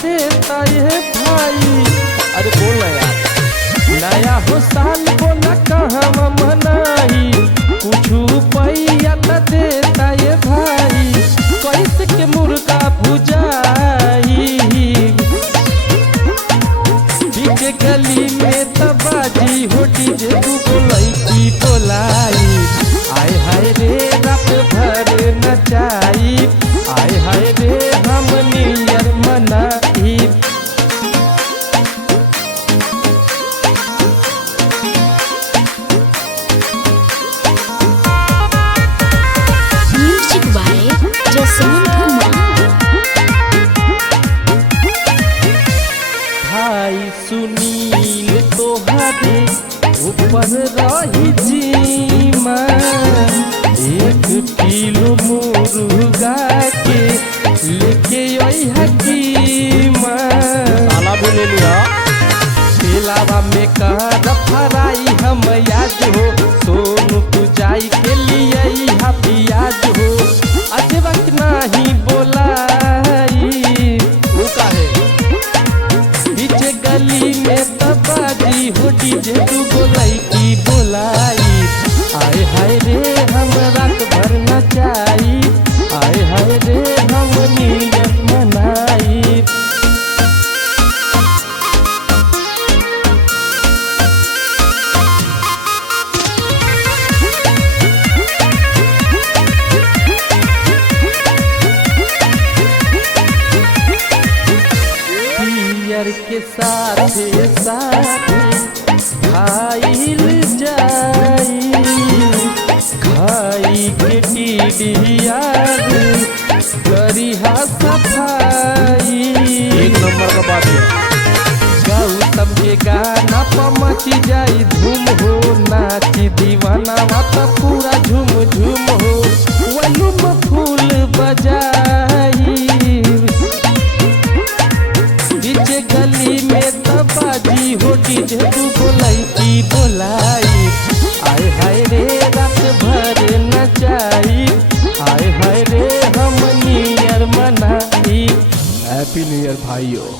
देता ये भाई। अरे बोल यार, नया हो साल बोला कहाँ मनाई, कुछ पैया तो देता ये भाई, कैसे के मुर्गा भुजाई। डीजे गली में तबाजी हो डीजे तू बोलाई बोलाई, आए हाय रे रात भर नचाई, आए हाय रे हम नियर मनाई। Music by Jaswant Kumar. भाई सुनील तोहरे ऊपर रही जीमा, 1 किलो मुर्गा के लेके आई हकीमा। साला भी ले लिया ठेलावा में कर फराई हम याद हो, सोनू तू जाई के लिए हा पियाज हो, अजबक नहीं बोलाई वो काहे। डीजे गली में तबाजी हो डीजे तू बोलाई की बोलाई, आए हाय रे हम रात भर नचाई, आए हाय रे हम नियत मनाई। पियर के साथे साथे खाइल जाई, खाई के टीडियार करिहा सफाई। 1 नंबर का बात है। गौतम के गाना पर मची जाई धूम हो, नाची दीवाना माता पूरा झूम झूम हो, वलुम फूल बजाई। डीजे गली में तबाजी हो डीजे तू बोलाई की बोलाई, आए हाय रे रात भर नचाई, आए हाय रे हम नियर मनाई। हैप्पी न्यू ईयर भाइयों।